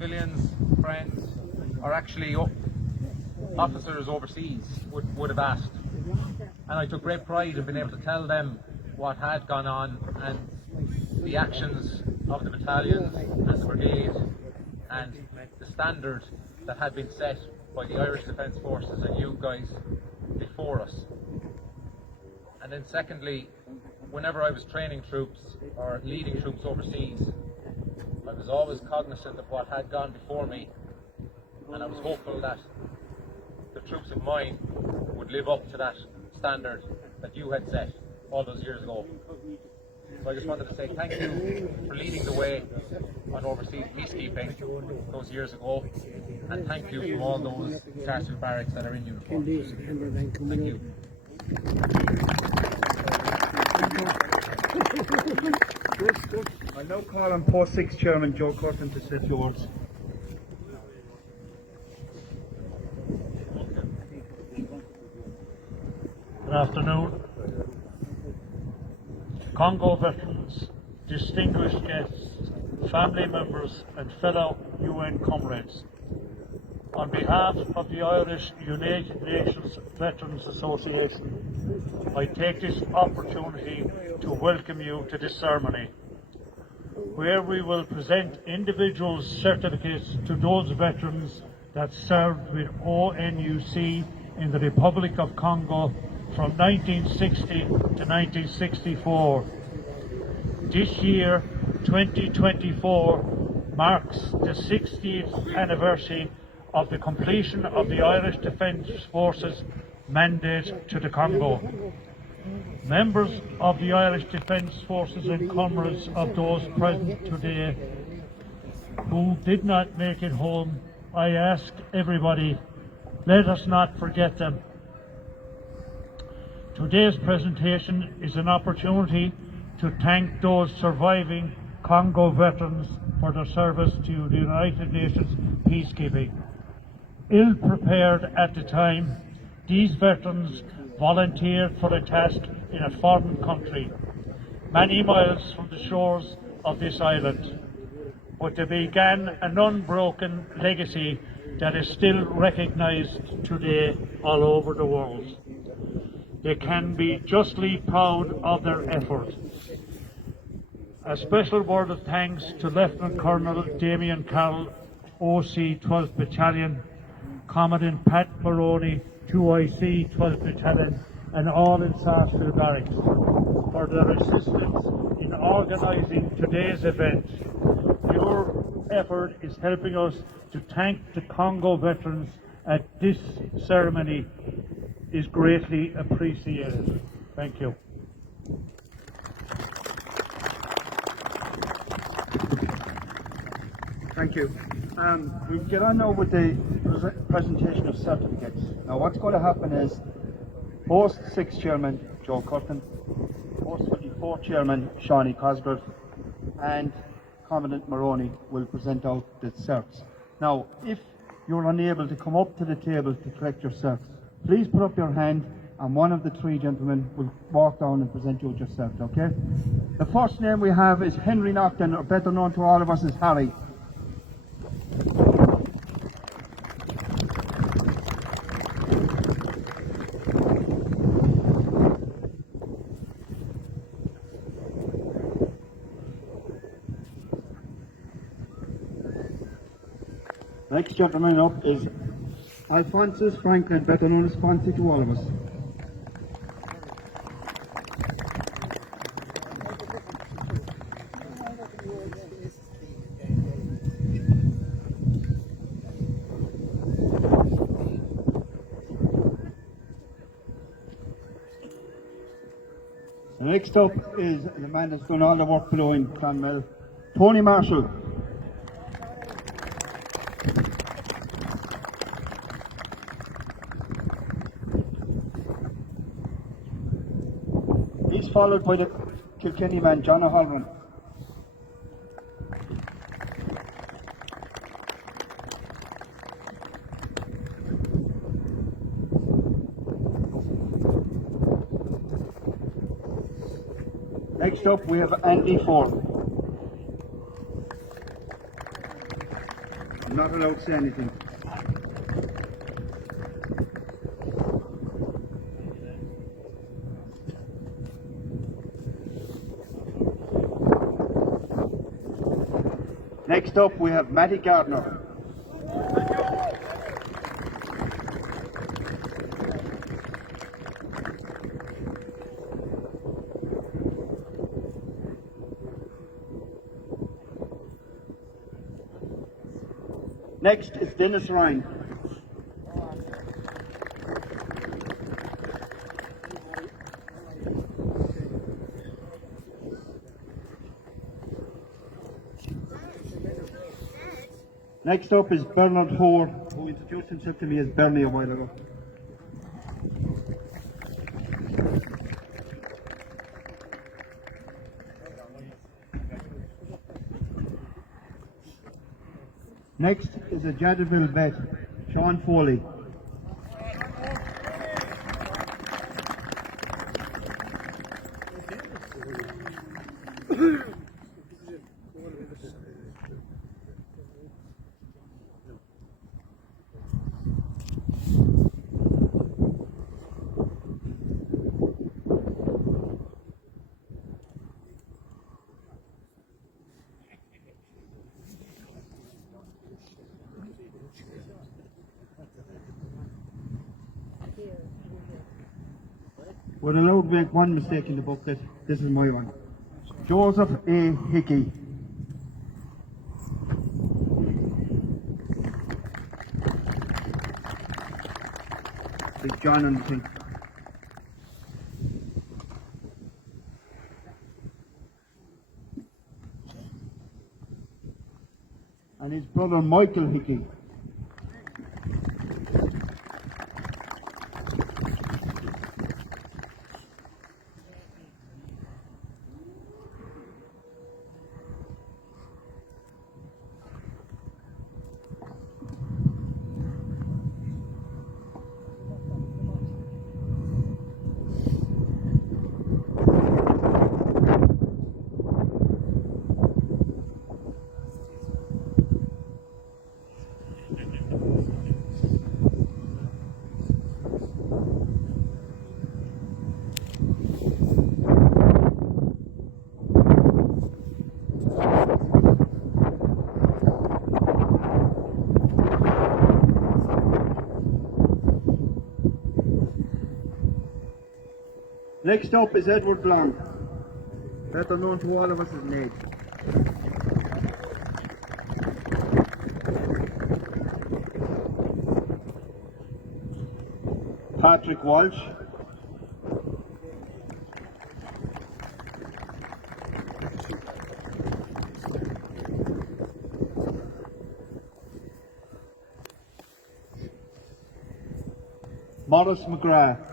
civilians, friends, or actually officers overseas would have asked. And I took great pride in being able to tell them what had gone on and the actions of the battalions and the brigade and the standard that had been set by the Irish Defence Forces and you guys before us. And then secondly, whenever I was training troops or leading troops overseas, I was always cognizant of what had gone before me, and I was hopeful that the troops of mine would live up to that standard that you had set all those years ago. So I just wanted to say thank you for leading the way on overseas peacekeeping those years ago, and thank you from all those castle barracks that are in uniform. Thank you. I now call on Post 6 Chairman Joe Curtin to say a few words. Good afternoon. Congo veterans, distinguished guests, family members and fellow UN comrades. On behalf of the Irish United Nations Veterans Association, I take this opportunity to welcome you to this ceremony, where we will present individual certificates to those veterans that served with ONUC in the Republic of Congo from 1960 to 1964. This year, 2024, marks the 60th anniversary of the completion of the Irish Defence Forces mandate to the Congo. Members of the Irish Defence Forces and comrades of those present today who did not make it home, I ask everybody, let us not forget them. Today's presentation is an opportunity to thank those surviving Congo veterans for their service to the United Nations peacekeeping. Ill-prepared at the time, these veterans volunteered for a task in a foreign country, many miles from the shores of this island. But they began an unbroken legacy that is still recognised today all over the world. They can be justly proud of their effort. A special word of thanks to Lieutenant Colonel Damien Carroll, OC 12th Battalion, Commandant Pat Maroney, 2IC 12th Battalion, and all in Sarsfield Barracks for their assistance in organising today's event. Your effort is helping us to thank the Congo veterans at this ceremony is greatly appreciated. Thank you. Thank you. We'll get on now with the presentation of certificates. Now what's going to happen is Post 6 Chairman Joe Curtin, Post 24 Chairman Shawnee Cosgrove and Commandant Maroney will present out the certs. Now if you're unable to come up to the table to collect your certs, please put up your hand and one of the three gentlemen will walk down and present you with your cert, okay? The first name we have is Henry Nocton, or better known to all of us as Harry. Next gentleman up is Alphonsus Franklin, better known as Fonzie to all of us. Next up is the man that's done all the work below in Clonmel, Tony Marshall. He's followed by the Kilkenny man, John O'Halloran. Next up we have Andy Ford. I'm not allowed to say anything. Next up we have Matty Gardner. Next is Dennis Ryan. Next up is Bernard Hoare, who introduced himself to me as Bernie a while ago. Next is a Jadotville vet, Sean Foley. We're allowed to make one mistake in the booklet. This is my one. Joseph A. Hickey. Big John on the thing. And his brother Michael Hickey. Next up is Edward Blanc, better known to all of us as Nate. Patrick Walsh. Morris McGrath.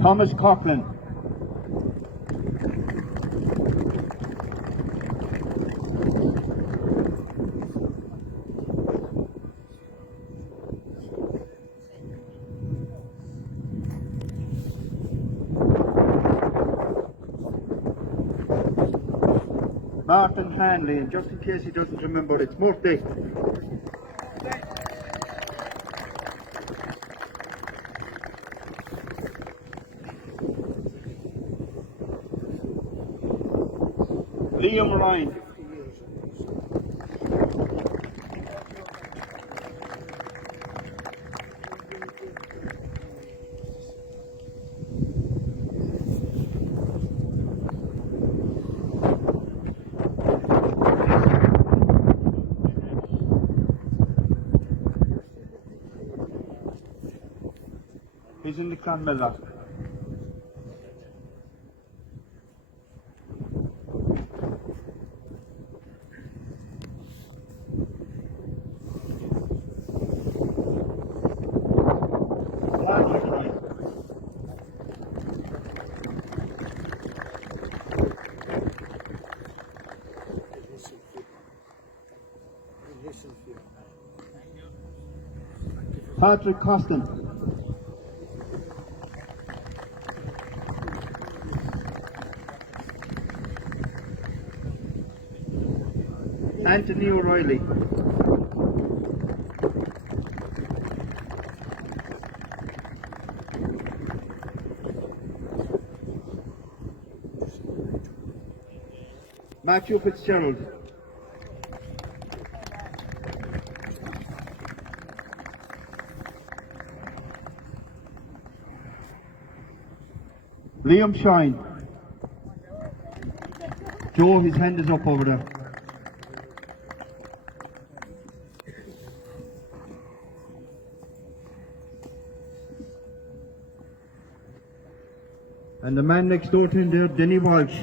Thomas Coughlin. Martin Hanley, and just in case he doesn't remember, it's Murphy. Liam Ryan. He's in the Clonmilla. Patrick Costin. Anthony O'Reilly. Matthew Fitzgerald. Liam Shine. Joe, his hand is up over there. And the man next door to him there, Denny Walsh.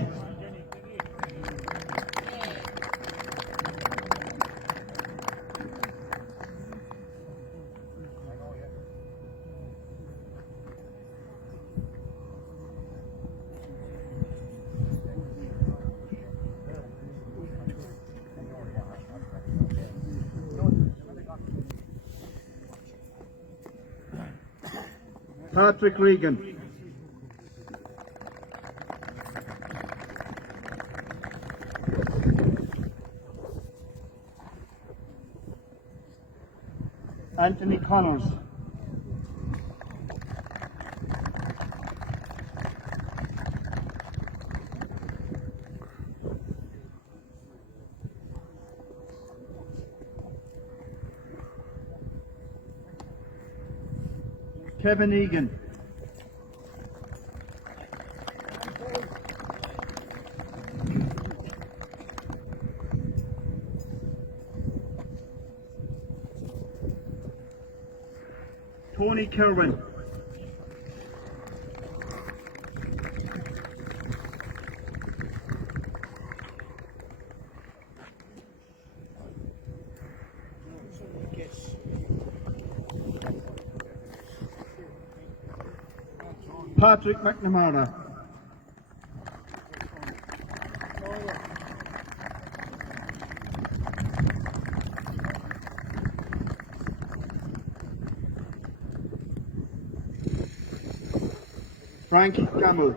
Patrick Regan. Anthony Connors. Kevin Egan. Tony Kerwin. Patrick McNamara. Frank Gamble.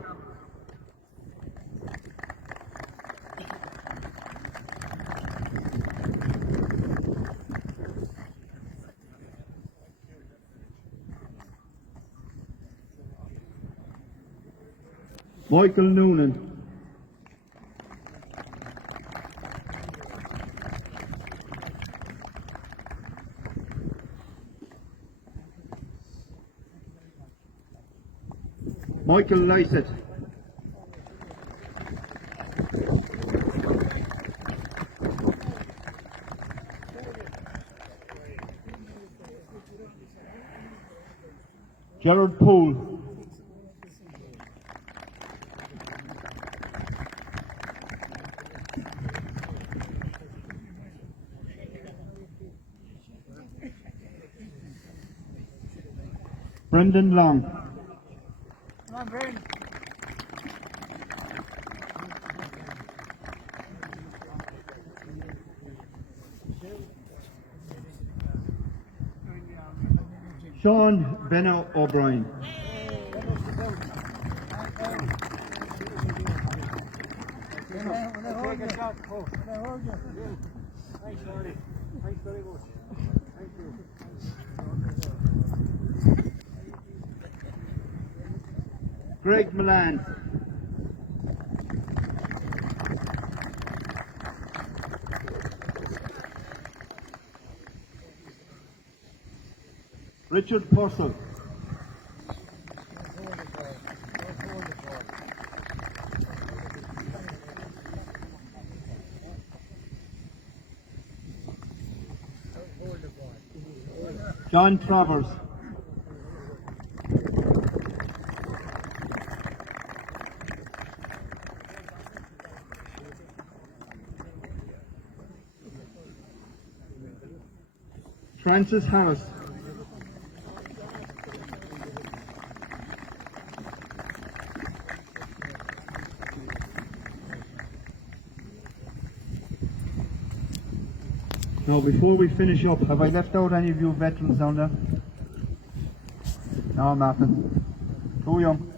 Michael Noonan. Michael Lysett. Gerard Poole. Brendan Long. Come on, Brendan. Sean Benno O'Brien. Thanks, Marty. Thanks very much. Thank you. Greg Milan. Richard Purcell. John Travers. Francis Harris. Now, before we finish up, have I left out any of you veterans down there? No, Martin. Too young.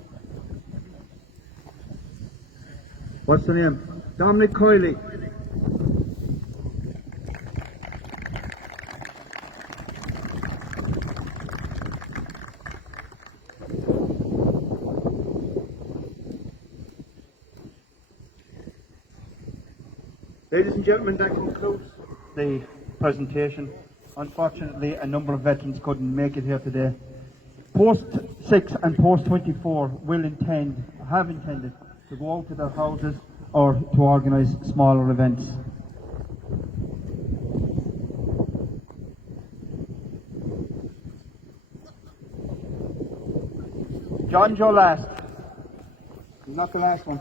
What's the name? Dominic Coyley. Ladies and gentlemen, that concludes the presentation. Unfortunately, a number of veterans couldn't make it here today. Post 6 and Post 24 have intended to go out to their houses or to organise smaller events. John Joe last. He's not the last one.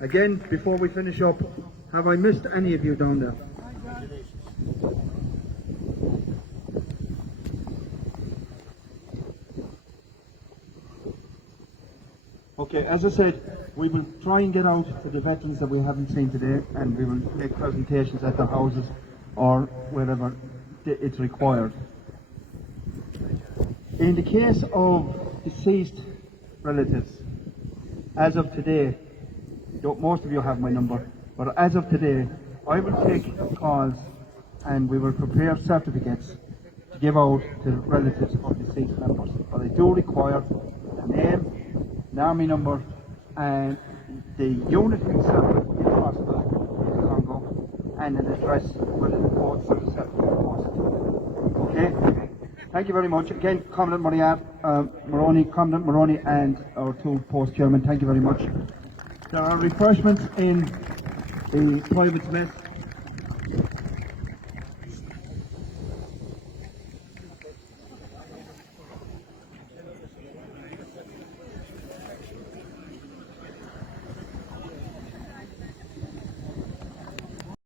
Again, before we finish up, have I missed any of you down there? Okay, as I said, we will try and get out to the veterans that we haven't seen today, and we will make presentations at their houses or wherever it's required. In the case of deceased relatives, as of today, most of you have my number, but as of today, I will take calls and we will prepare certificates to give out to relatives of deceased members. But I do require a name, an army number, and the unit itself, if possible, in Congo, and an address where the reports of the certificate was. Okay? Thank you very much. Again, Commandant Maroney, and our two post chairmen, thank you very much. There are refreshments in the private mess.